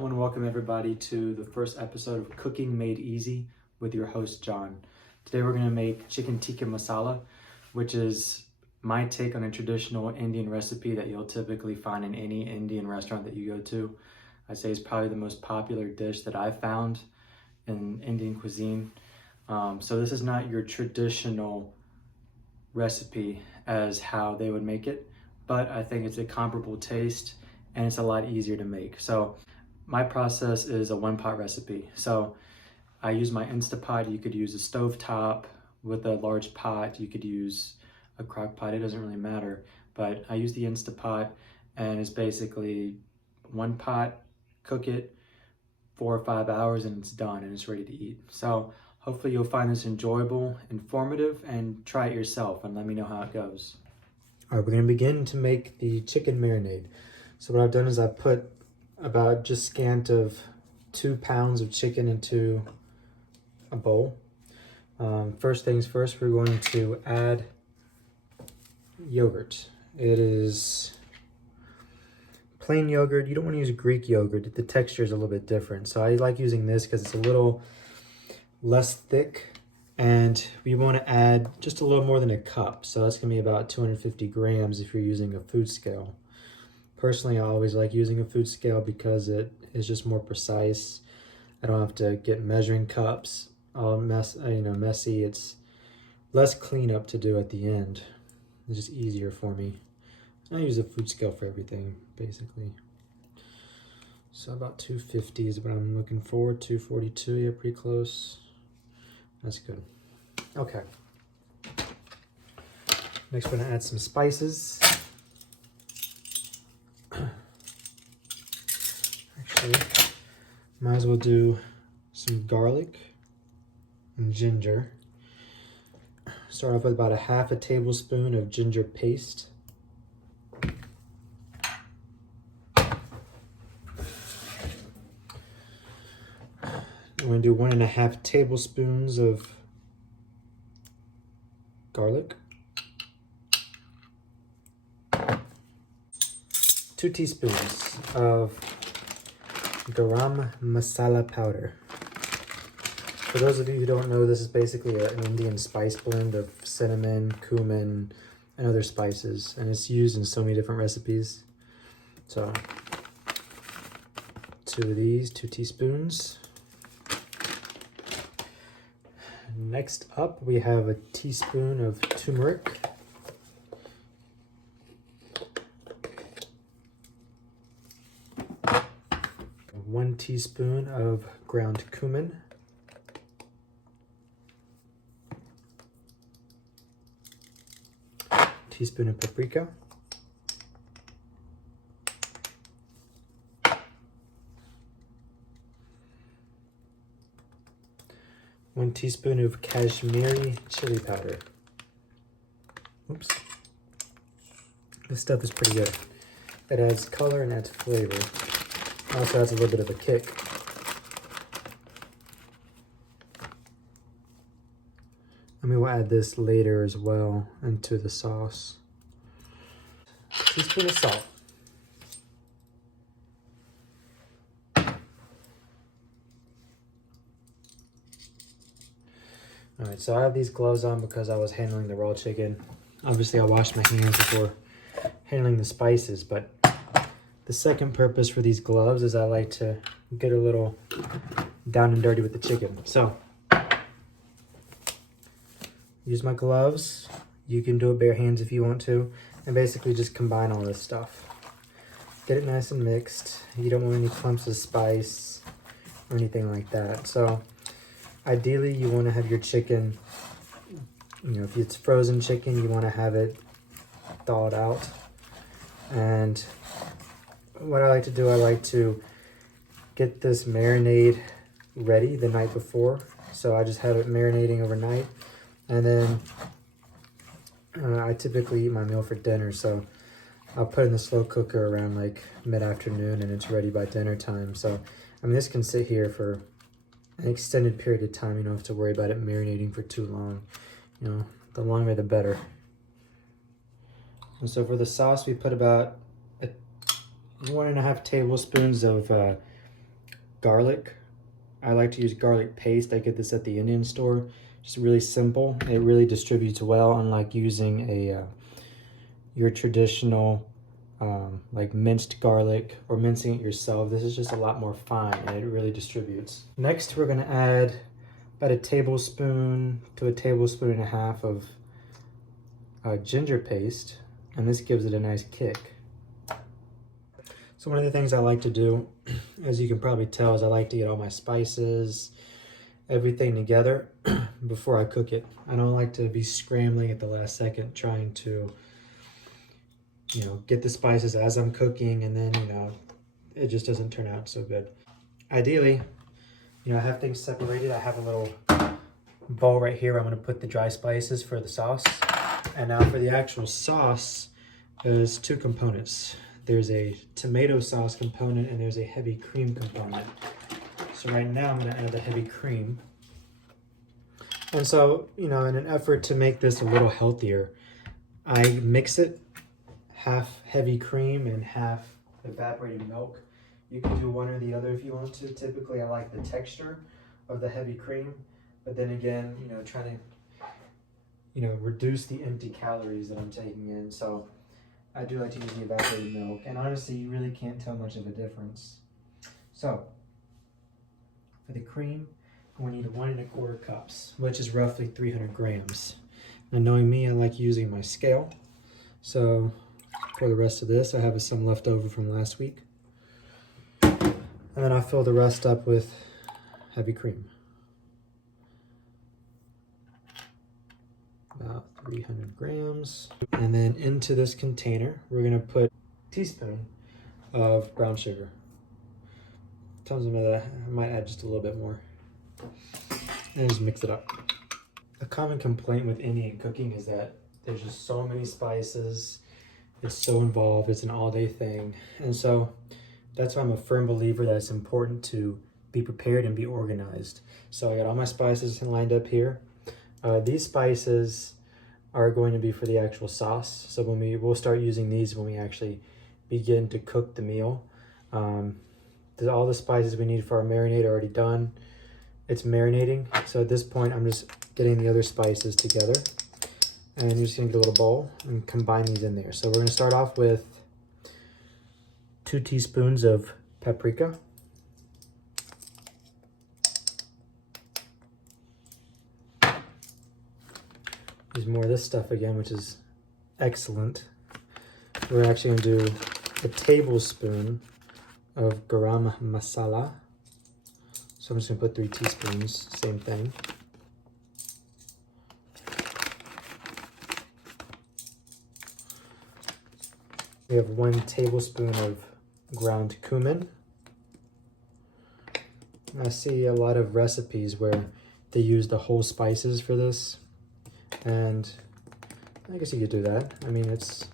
I want to welcome everybody to the first episode of Cooking Made Easy with your host, John. Today we're going to make chicken tikka masala, which is my take on a traditional Indian recipe that you'll typically find in any Indian restaurant that you go to. I'd say it's probably the most popular dish that I've found in Indian cuisine. So this is not your traditional recipe as how they would make it, but I think it's a comparable taste and it's a lot easier to make. So my process is a one-pot recipe. So I use my Instapot. You could use a stovetop with a large pot. You could use a crock pot. It doesn't really matter. But I use the Instapot, and it's basically one pot, cook it 4 or 5 hours, and it's done, and it's ready to eat. So hopefully you'll find this enjoyable, informative, and try it yourself, and let me know how it goes. All right, we're gonna begin to make the chicken marinade. So what I've done is I've put about just scant of 2 pounds of chicken into a bowl. First things first, we're going to add yogurt. It is plain yogurt. You don't want to use Greek yogurt. The texture is a little bit different. So I like using this because it's a little less thick, and we want to add just a little more than a cup. So that's going to be about 250 grams if you're using a food scale. Personally, I always like using a food scale because it is just more precise. I don't have to get measuring cups all messy. It's less cleanup to do at the end. It's just easier for me. I use a food scale for everything, basically. So about 250 is what I'm looking for. 242, yeah, pretty close. That's good. Okay. Next, we're gonna add some spices. Might as well do some garlic and ginger. Start off with about a half a tablespoon of ginger paste. I'm going to do 1.5 tablespoons of garlic. 2 teaspoons of garam masala powder. For those of you who don't know, this is basically an Indian spice blend of cinnamon, cumin, and other spices, and it's used in so many different recipes. So 2 of these, 2 teaspoons. Next up, we have a teaspoon of turmeric. 1 teaspoon of ground cumin. 1 teaspoon of paprika. 1 teaspoon of Kashmiri chili powder. Oops. This stuff is pretty good. It adds color and adds flavor. Also adds a little bit of a kick. And we will add this later as well into the sauce. A teaspoon of salt. Alright, so I have these gloves on because I was handling the raw chicken. Obviously I washed my hands before handling the spices, but the second purpose for these gloves is I like to get a little down and dirty with the chicken. So, use my gloves. You can do it bare hands if you want to. And basically just combine all this stuff. Get it nice and mixed. You don't want any clumps of spice or anything like that. So, ideally you want to have your chicken, if it's frozen chicken, you want to have it thawed out. And what I like to do, I like to get this marinade ready the night before. So I just have it marinating overnight. And then I typically eat my meal for dinner. So I'll put it in the slow cooker around like mid-afternoon and it's ready by dinner time. So, I mean, this can sit here for an extended period of time. You don't have to worry about it marinating for too long. The longer the better. And so for the sauce, we put about 1.5 tablespoons of garlic. I like to use garlic paste. I get this at the Indian store. Just really simple. It really distributes well, unlike using a your traditional like minced garlic or mincing it yourself. This is just a lot more fine and it really distributes. Next, we're gonna add about a tablespoon to a tablespoon and a half of ginger paste, and this gives it a nice kick. So one of the things I like to do, as you can probably tell, is I like to get all my spices, everything together before I cook it. I don't like to be scrambling at the last second trying to, you know, get the spices as I'm cooking, and then, you know, it just doesn't turn out so good. Ideally, you know, I have things separated. I have a little bowl right here where I'm going to put the dry spices for the sauce. And now for the actual sauce, there's two components. There's a tomato sauce component and there's a heavy cream component. So right now I'm going to add the heavy cream. And so, you know, in an effort to make this a little healthier, I mix it, half heavy cream and half evaporated milk. You can do one or the other if you want to. Typically I like the texture of the heavy cream, but then again, you know, trying to, you know, reduce the empty calories that I'm taking in. So I do like to use the evaporated milk, and honestly, you really can't tell much of a difference. So for the cream, we need 1 1/4 cups, which is roughly 300 grams. And knowing me, I like using my scale. So for the rest of this, I have some left over from last week. And then I'll fill the rest up with heavy cream. About 300 grams. And then into this container, we're gonna put a teaspoon of brown sugar. Tons of that. I might add just a little bit more. And just mix it up. A common complaint with Indian cooking is that there's just so many spices. It's so involved, it's an all-day thing. And so that's why I'm a firm believer that it's important to be prepared and be organized. So I got all my spices lined up here. These spices are going to be for the actual sauce. So we'll start using these when we actually begin to cook the meal. All the spices we need for our marinade are already done. It's marinating. So at this point, I'm just getting the other spices together. And you're just gonna get a little bowl and combine these in there. So we're gonna start off with 2 teaspoons of paprika. There's more of this stuff again, which is excellent. We're actually gonna do a tablespoon of garam masala. So I'm just gonna put 3 teaspoons, same thing. We have 1 tablespoon of ground cumin. I see a lot of recipes where they use the whole spices for this, and I guess you could do that. I mean, it's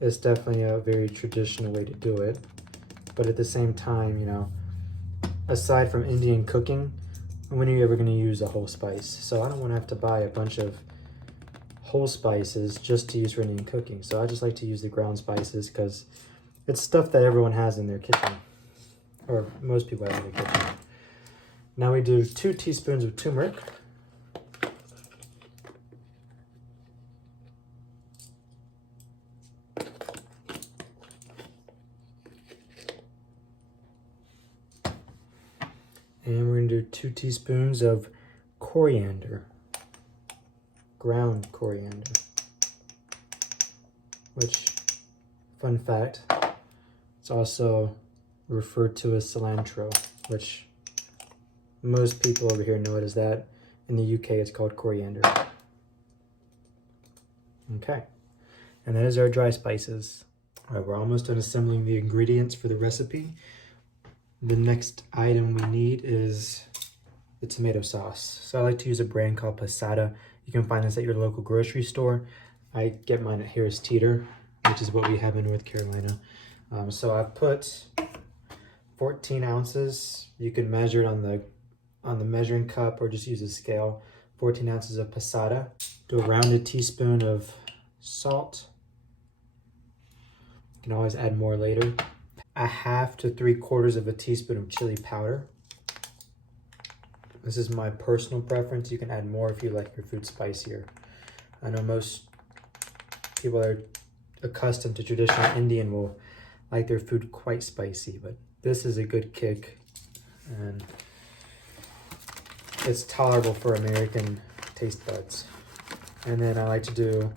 definitely a very traditional way to do it, but at the same time, you know, aside from Indian cooking, when are you ever going to use a whole spice? So I don't want to have to buy a bunch of whole spices just to use for Indian cooking. So I just like to use the ground spices because it's stuff that everyone has in their kitchen, or most people have in their kitchen. Now we do 2 teaspoons of turmeric. And we're gonna do 2 teaspoons of coriander, ground coriander, which, fun fact, it's also referred to as cilantro, which most people over here know it as that. In the UK, it's called coriander. Okay, and that is our dry spices. All right, we're almost done assembling the ingredients for the recipe. The next item we need is the tomato sauce. So I like to use a brand called Passata. You can find this at your local grocery store. I get mine at Harris Teeter, which is what we have in North Carolina. So I put 14 ounces. You can measure it on the measuring cup or just use a scale. 14 ounces of passata. Do a rounded teaspoon of salt. You can always add more later. 1/2 to 3/4 of a teaspoon of chili powder. This is my personal preference. You can add more if you like your food spicier. I know most people that are accustomed to traditional Indian will like their food quite spicy, but this is a good kick and it's tolerable for American taste buds. And then I like to do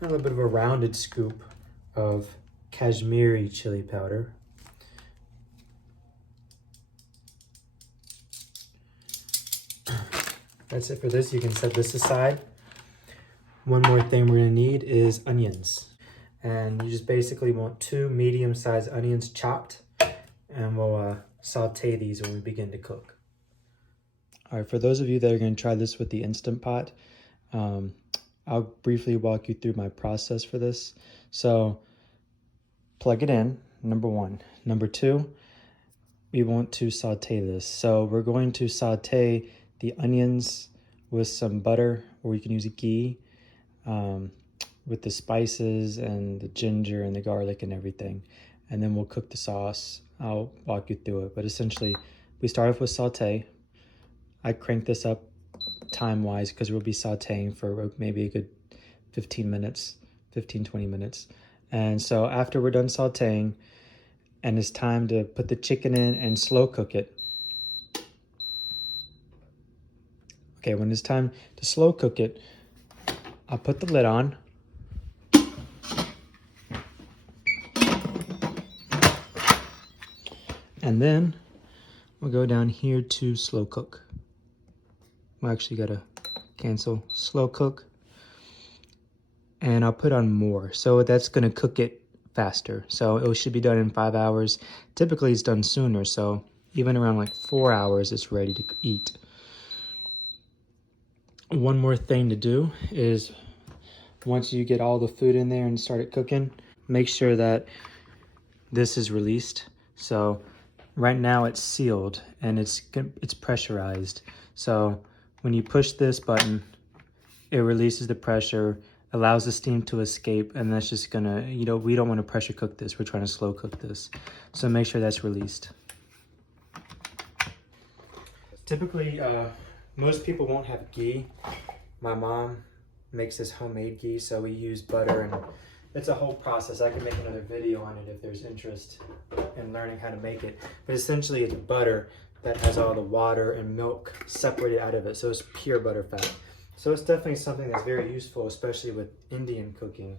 a little bit of a rounded scoop of Kashmiri chili powder. That's it for this. You can set this aside. One more thing we're gonna need is onions. And you just basically want 2 medium-sized onions chopped, and we'll saute these when we begin to cook. All right, for those of you that are gonna try this with the Instant Pot, I'll briefly walk you through my process for this. So plug it in, number 1. Number 2, we want to saute this. So we're going to saute the onions with some butter, or you can use ghee, with the spices and the ginger and the garlic and everything. And then we'll cook the sauce. I'll walk you through it. But essentially, we start off with saute. I crank this up time-wise because we'll be sauteing for maybe a good 15 minutes, 15-20 minutes. And so after we're done sauteing, and it's time to put the chicken in and slow cook it. Okay, when it's time to slow cook it, I'll put the lid on. And then we'll go down here to slow cook. We actually gotta cancel slow cook. And I'll put on more. So that's gonna cook it faster. So it should be done in 5 hours. Typically it's done sooner. So even around like 4 hours, it's ready to eat. One more thing to do is once you get all the food in there and start it cooking, make sure that this is released. So right now it's sealed and it's pressurized. So when you push this button, it releases the pressure, allows the steam to escape, and that's just gonna, we don't want to pressure cook this. We're trying to slow cook this. So make sure that's released. Typically, most people won't have ghee. My mom makes this homemade ghee, so we use butter, and it's a whole process. I can make another video on it if there's interest in learning how to make it. But essentially it's butter that has all the water and milk separated out of it, so it's pure butter fat. So it's definitely something that's very useful, especially with Indian cooking.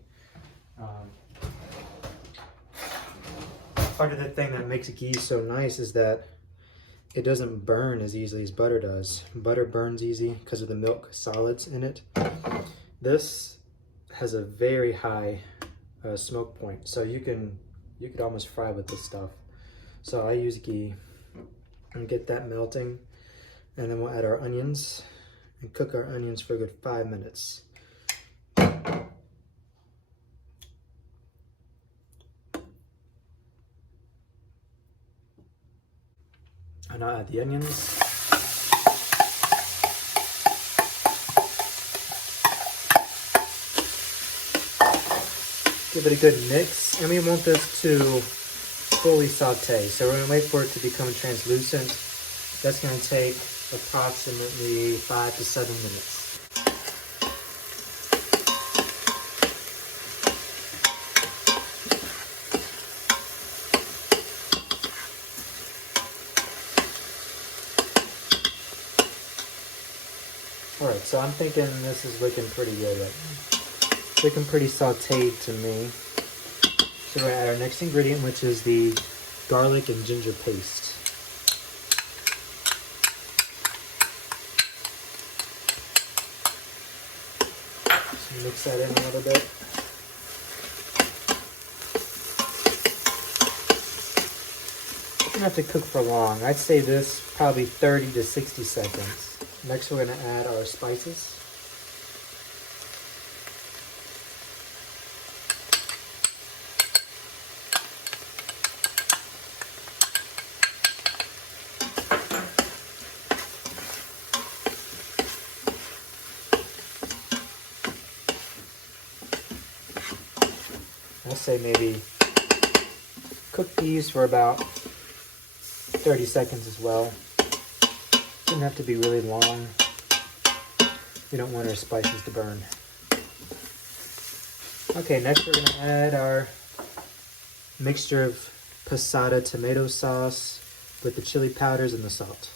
Part of the thing that makes ghee so nice is that it doesn't burn as easily as butter does. Butter burns easy because of the milk solids in it. This has a very high smoke point, so you could almost fry with this stuff. So I use ghee and get that melting, and then we'll add our onions and cook our onions for a good 5 minutes. And I'll add the onions. Give it a good mix, and we want this to fully saute. So we're gonna wait for it to become translucent. That's gonna take approximately 5 to 7 minutes. All right, so I'm thinking this is looking pretty good right now. It's looking pretty sauteed to me. So we're gonna add our next ingredient, which is the garlic and ginger paste. So mix that in a little bit. Doesn't have to cook for long. I'd say this probably 30 to 60 seconds. Next, we're going to add our spices. I'll say maybe a cook these for about 30 seconds as well. Doesn't have to be really long. We don't want our spices to burn. Okay, next we're gonna add our mixture of passata tomato sauce with the chili powders and the salt.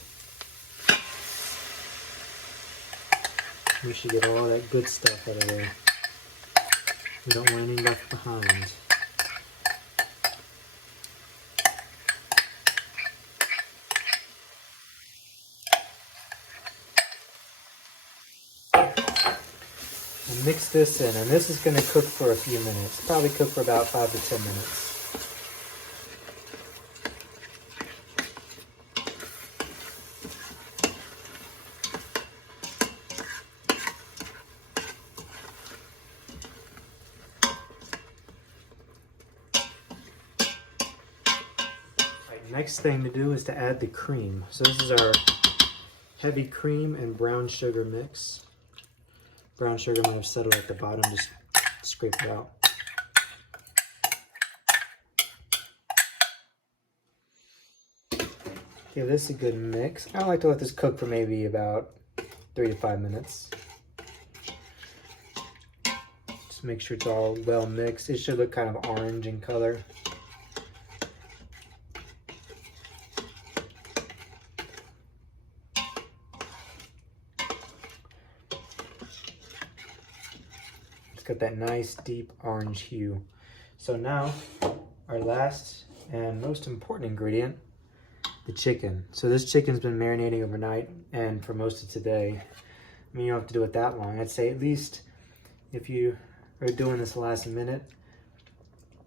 We should get all that good stuff out of there. We don't want any left behind. And mix this in, and this is going to cook for a few minutes. Probably cook for about 5 to 10 minutes. Next thing to do is to add the cream. So this is our heavy cream and brown sugar mix. Brown sugar might have settled at the bottom, just scrape it out. Give this a good mix. I like to let this cook for maybe about 3 to 5 minutes. Just make sure it's all well mixed. It should look kind of orange in color. It's got that nice deep orange hue. So now our last and most important ingredient, the chicken. So this chicken's been marinating overnight and for most of today. I mean, you don't have to do it that long. I'd say at least if you are doing this last minute,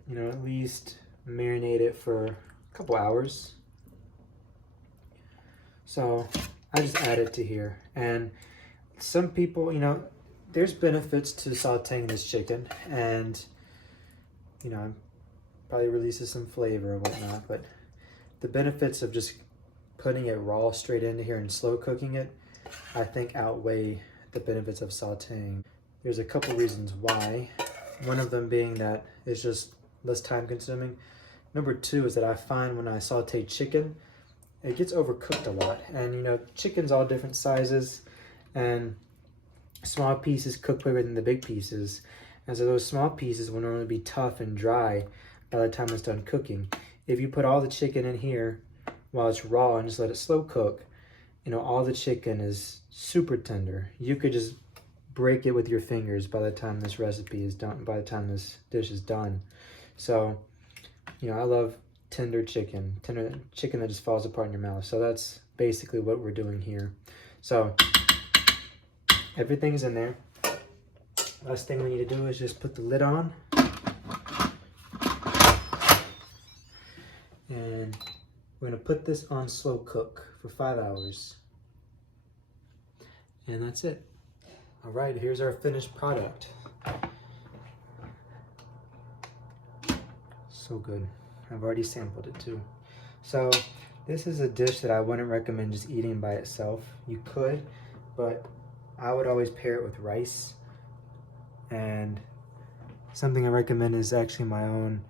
you know, at least marinate it for a couple hours. So I just add it to here. And some people, you know, there's benefits to sauteing this chicken, and you know, probably releases some flavor and whatnot, but the benefits of just putting it raw straight into here and slow cooking it, I think outweigh the benefits of sauteing. There's a couple reasons why. One of them being that it's just less time consuming. Number two is that I find when I saute chicken, it gets overcooked a lot. And you know, chicken's all different sizes, and small pieces cook quicker than the big pieces. And so those small pieces will normally be tough and dry by the time it's done cooking. If you put all the chicken in here while it's raw and just let it slow cook, you know, all the chicken is super tender. You could just break it with your fingers by the time this recipe is done, by the time this dish is done. So, you know, I love tender chicken that just falls apart in your mouth. So that's basically what we're doing here. So everything's in there. Last thing we need to do is just put the lid on. And we're gonna put this on slow cook for 5 hours. And that's it. All right, here's our finished product. So good. I've already sampled it too. So this is a dish that I wouldn't recommend just eating by itself. You could, but I would always pair it with rice. And something I recommend is actually my own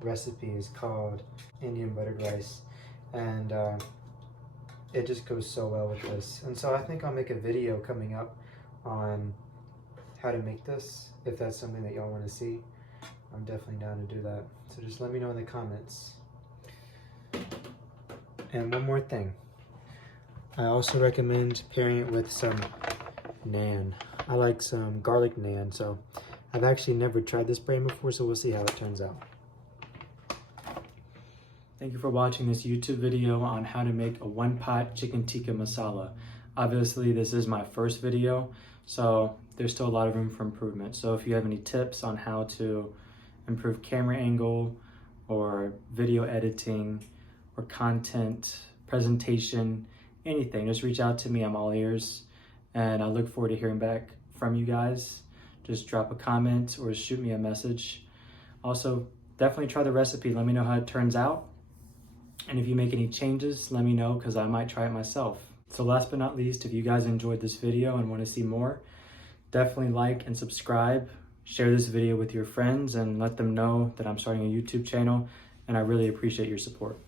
recipe. Is called Indian buttered rice, and it just goes so well with this. And so I think I'll make a video coming up on how to make this. If that's something that y'all want to see, I'm definitely down to do that. So just let me know in the comments. And one more thing, I also recommend pairing it with some naan. I like some garlic naan. So I've actually never tried this brand before, so we'll see how it turns out. Thank you for watching this YouTube video on how to make a one-pot chicken tikka masala. Obviously, this is my first video, so there's still a lot of room for improvement. So if you have any tips on how to improve camera angle or video editing or content presentation, anything, just reach out to me. I'm all ears, and I look forward to hearing back from you guys. Just drop a comment or shoot me a message. Also, definitely try the recipe. Let me know how it turns out. And if you make any changes, let me know, because I might try it myself. So last but not least, if you guys enjoyed this video and want to see more, definitely like and subscribe Share this video with your friends and let them know that I'm starting a YouTube channel, and I really appreciate your support.